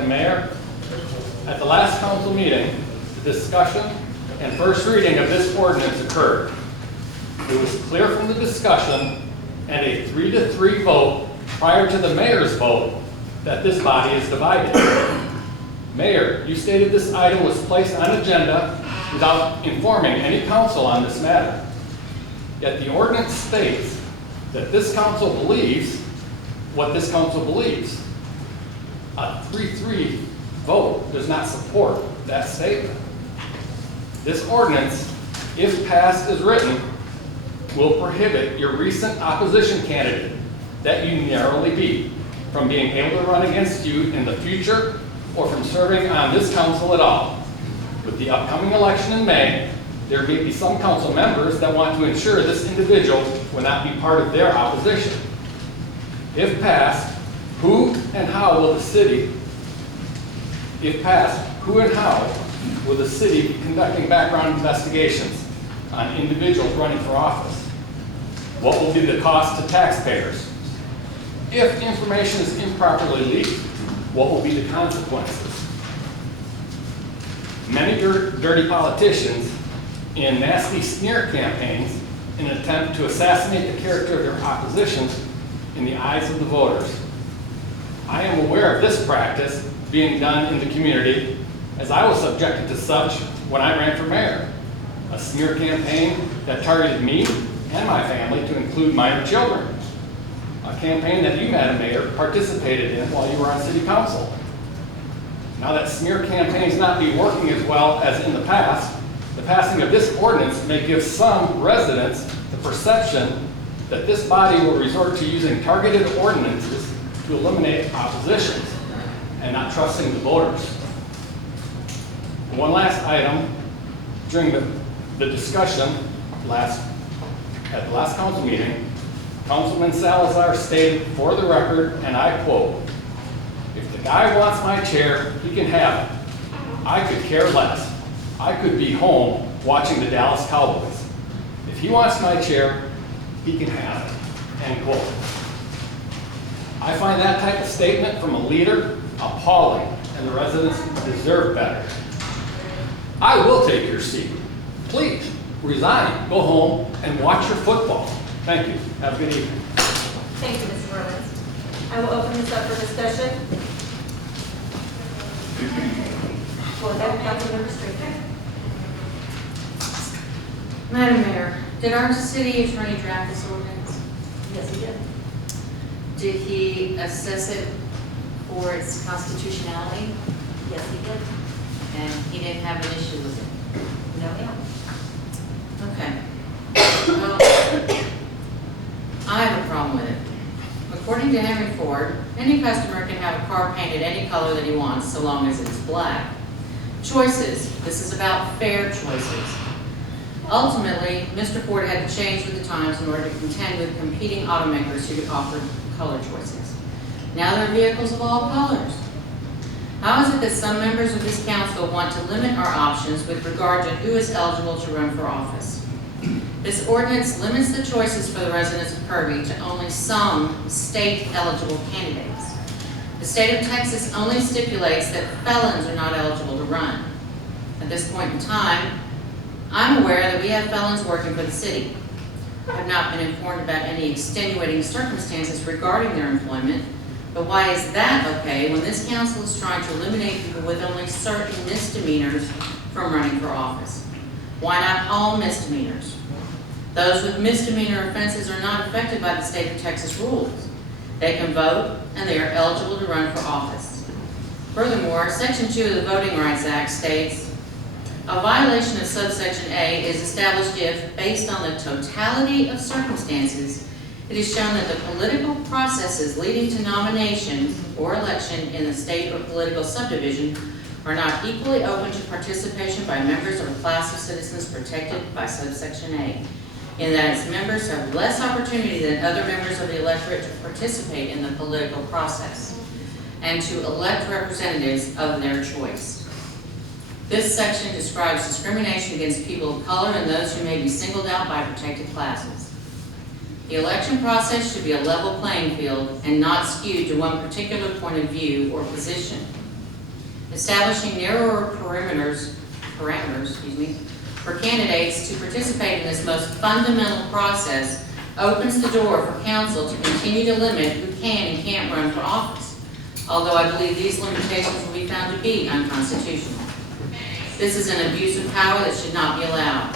Madam Mayor, at the last council meeting, the discussion and first reading of this ordinance occurred. It was clear from the discussion and a 3-3 vote prior to the mayor's vote that this body is divided. Mayor, you stated this item was placed on agenda without informing any council on this matter. Yet the ordinance states that this council believes what this council believes. A 3-3 vote does not support that statement. This ordinance, if passed as written, will prohibit your recent opposition candidate that you narrowly beat from being able to run against you in the future or from serving on this council at all. With the upcoming election in May, there may be some council members that want to ensure this individual will not be part of their opposition. If passed, who and how will the city be conducting background investigations on individuals running for office? What will be the cost to taxpayers? If the information is improperly leaked, what will be the consequences? Many dirty politicians in nasty smear campaigns in an attempt to assassinate the character of their oppositions in the eyes of the voters. I am aware of this practice being done in the community, as I was subjected to such when I ran for mayor. A smear campaign that targeted me and my family to include minor children. A campaign that you, Madam Mayor, participated in while you were on city council. Now that smear campaigns not be working as well as in the past, the passing of this ordinance may give some residents the perception that this body will resort to using targeted ordinances to eliminate oppositions and not trusting the voters. One last item, during the discussion at the last council meeting, Councilman Salazar stated for the record, and I quote, "If the guy wants my chair, he can have it. I could care less. I could be home watching the Dallas Cowboys. If he wants my chair, he can have it," end quote. I find that type of statement from a leader appalling, and the residents deserve better. I will take your seat. Please, resign, go home, and watch your football. Thank you. Have a good evening. Thank you, Mr. Merlin. I will open this up for discussion. Go ahead, Councilmember Streeter. Madam Mayor, did our city attorney draft this ordinance? Yes, he did. Did he assess it for its constitutionality? Yes, he did. And he didn't have an issue with it? No, ma'am. Okay. Well, I have a problem with it. According to Henry Ford, any customer can have a car painted any color that he wants so long as it's black. Choices. This is about fair choices. Ultimately, Mr. Ford had to change with the times in order to contend with competing automakers who could offer color choices. Now there are vehicles of all colors. How is it that some members of this council want to limit our options with regard to who is eligible to run for office? This ordinance limits the choices for the residents of Kirby to only some state-eligible candidates. The state of Texas only stipulates that felons are not eligible to run. At this point in time, I'm aware that we have felons working for the city. I have not been informed about any extenuating circumstances regarding their employment, but why is that okay when this council is trying to eliminate people with only certain misdemeanors from running for office? Why not all misdemeanors? Those with misdemeanor offenses are not affected by the state of Texas rules. They can vote and they are eligible to run for office. Furthermore, Section 2 of the Voting Rights Act states, a violation of subsection A is established if, based on the totality of circumstances, it is shown that the political processes leading to nomination or election in the state or political subdivision are not equally open to participation by members of a class of citizens protected by subsection A, in that its members have less opportunity than other members of the electorate to participate in the political process and to elect representatives of their choice. This section describes discrimination against people of color and those who may be singled out by protected classes. The election process should be a level playing field and not skewed to one particular point of view or position. Establishing narrower parameters, for candidates to participate in this most fundamental process opens the door for council to continue to limit who can and can't run for office, although I believe these limitations will be found to be unconstitutional. This is an abuse of power that should not be allowed.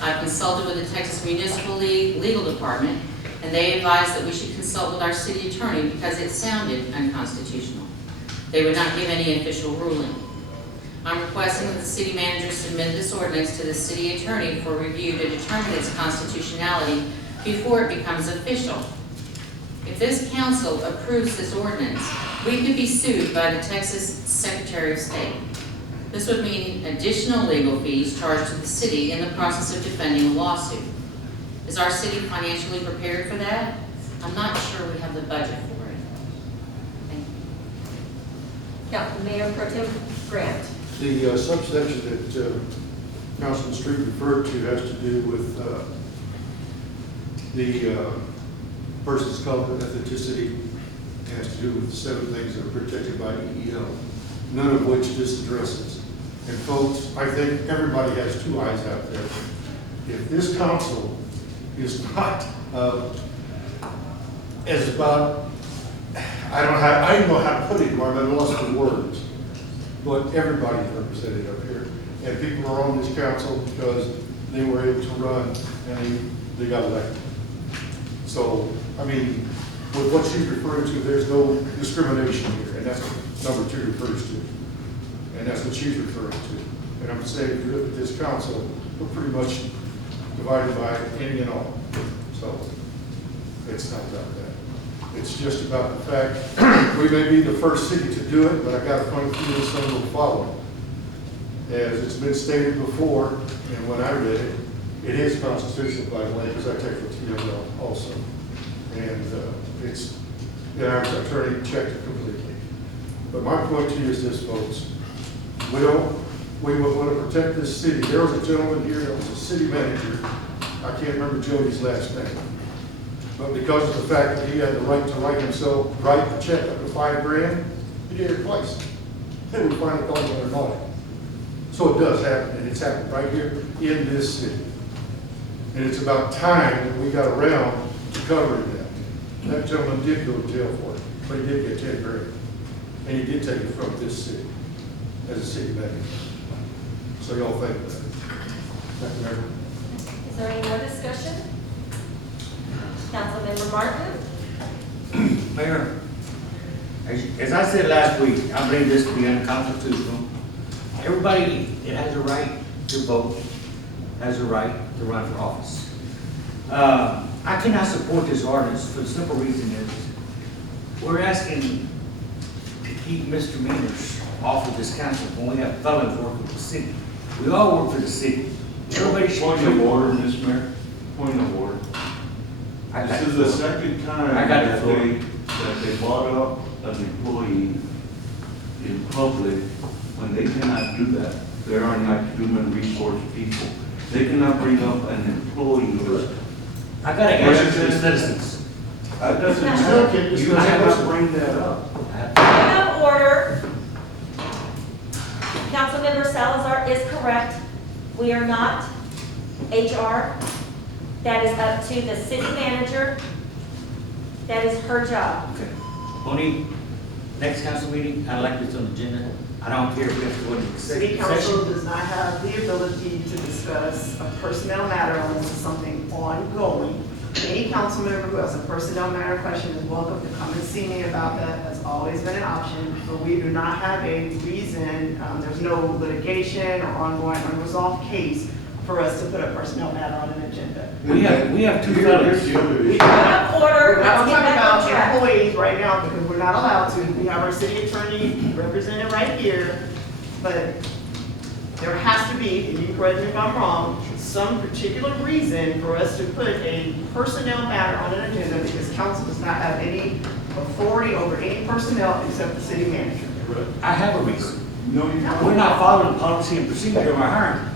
I've consulted with the Texas Municipal League Legal Department, and they advised that we should consult with our city attorney because it sounded unconstitutional. They would not give any official ruling. I'm requesting that the city manager submit this ordinance to the city attorney for review to determine its constitutionality before it becomes official. If this council approves this ordinance, we could be sued by the Texas Secretary of State. This would mean additional legal fees charged to the city in the process of defending a lawsuit. Is our city financially prepared for that? I'm not sure we have the budget for it. Thank you. Yeah, Mayor Pro Tem Grant. The subsection that Councilman Street referred to has to do with the person's cult of ethnicity. It has to do with 7 things that are protected by EEO, none of which this addresses. And folks, I think everybody has 2 eyes out there. If this council is not as about, I don't know how to put it, I'm at a loss for words, but everybody's represented up here. And people are on this council because they were able to run and they got elected. So, I mean, with what she's referring to, there's no discrimination here, and that's what number 2 refers to. And that's what she's referring to. And I'm saying, if you look at this council, we're pretty much divided by any and all. So, it's not about that. It's just about the fact, we may be the first city to do it, but I got a funny feeling some will follow. As it's been stated before, and when I read it, it is constitutional, by the way, because I take the TML also. And it's, our attorney checked it completely. But my point to you is this, folks. We want to protect this city. There was a gentleman here that was a city manager. I can't remember Jody's last name. But because of the fact that he had the right to write a check up to $5 grand, he did it twice. Then we finally called him an audit. So it does happen, and it's happened right here in this city. And it's about time that we got around to covering that. That gentleman did go to jail for it, but he did get 10 grand. And he did take it from this city as a city manager. So y'all think about it. Thank you, Mayor. Is there any more discussion? Councilmember Martin? Mayor, as I said last week, I believe this to be unconstitutional. Everybody that has a right to vote has a right to run for office. I cannot support this ordinance for the simple reason is we're asking to keep misdemeanors off of this council when we have felons working for the city. We all work for the city. Everybody should. Point of order, Mr. Mayor. Point of order. This is the second time that they brought up an employee in public when they cannot do that. There are not human resource people. They cannot bring up an employee. I got to answer to the citizens. That doesn't matter. You cannot bring that up. Point of order. Councilmember Salazar is correct. We are not HR. That is up to the city manager. That is her job. Okay. Only next council meeting, I'd like this on the agenda. I don't care if we have to go into the City executive council session. does not have the ability to discuss a personnel matter unless it's something ongoing. Any council member who has a personnel matter question is welcome to come and see me about that. That's always been an option, but we do not have a reason, there's no litigation or ongoing unresolved case for us to put a personnel matter on an agenda. We have 2 felons. We Point of order. We're not Let's talking get back on about track. employees right now because we're not allowed to. We have our city attorney represented right here, but there has to be, and you correct me if I'm wrong, some particular reason for us to put a personnel matter on an agenda because council does not have any authority over any personnel except the city manager. I have a reason. No, you don't. We're not following policy and procedure in our hiring.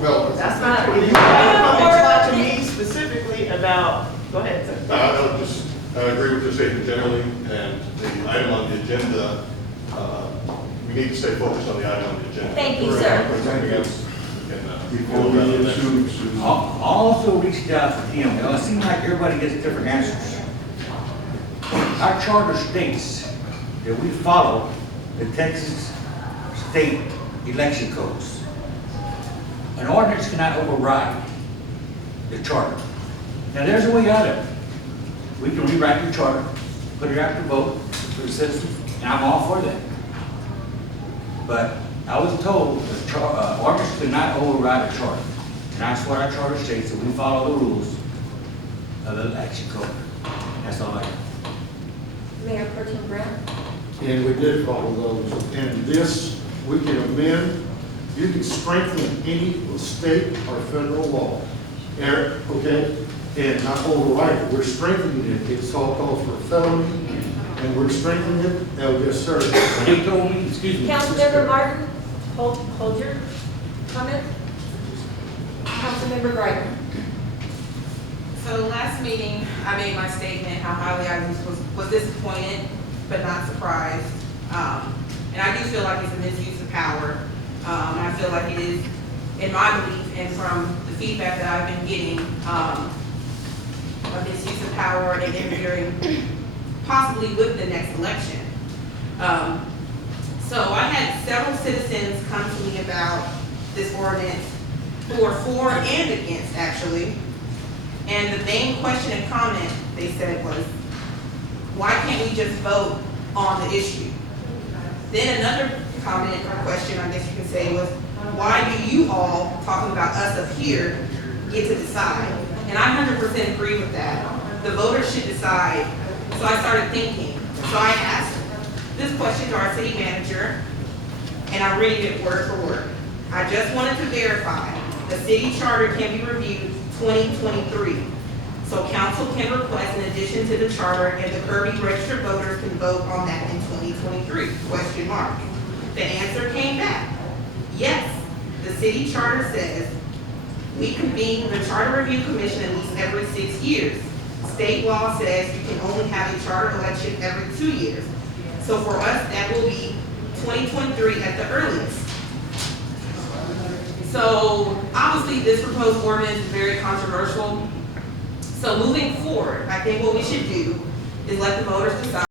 Well, That's not, if you come and talk to me specifically about, go ahead, sir. I'll just agree with the statement generally, and the item on the agenda, we need to stay focused on the item on the agenda. Thank you, sir. Anything else? We can, Before we get sued. I also reached out to him, it seems like everybody gets different answers. Our charter states that we follow the Texas state election codes. An ordinance cannot override the charter. Now, there's a way out of it. We can rewrite the charter, put it out to vote for the citizens, and I'm all for that. But I was told the ordinance could not override a charter. And that's what our charter states, that we follow the rules of the election code. That's all I got. Mayor Pro Tem Brown? And we did follow those. And this, we can amend, you can strengthen any state or federal law. Okay? And not override it. We're strengthening it. It's all calls for a felony, and we're strengthening it. Oh, yes, sir. They told me, excuse me. Councilmember Martin, hold your comment. Councilmember Greider. So last meeting, I made my statement how highly I was disappointed, but not surprised. And I do feel like it's a misuse of power. And I feel like it is, in my belief, and from the feedback that I've been getting, a misuse of power and interfering possibly with the next election. So I had several citizens come to me about this ordinance who are for and against, actually. And the main question and comment they said was, why can't we just vote on the issue? Then another comment or question, I guess you could say, was, why do you all, talking about us up here, get to decide? And I 100% agree with that. The voters should decide. So I started thinking. So I asked this question to our city manager, and I'm reading it word for word. I just wanted to verify the city charter can be reviewed 2023. So council can request an addition to the charter and the Kirby registered voters can vote on that in 2023, question mark. The answer came back. Yes, the city charter says we convene the Charter Review Commission at least every 6 years. State law says you can only have a charter election every 2 years. So for us, that will be 2023 at the earliest. So obviously this proposed ordinance is very controversial. So moving forward, I think what we should do is let the voters decide.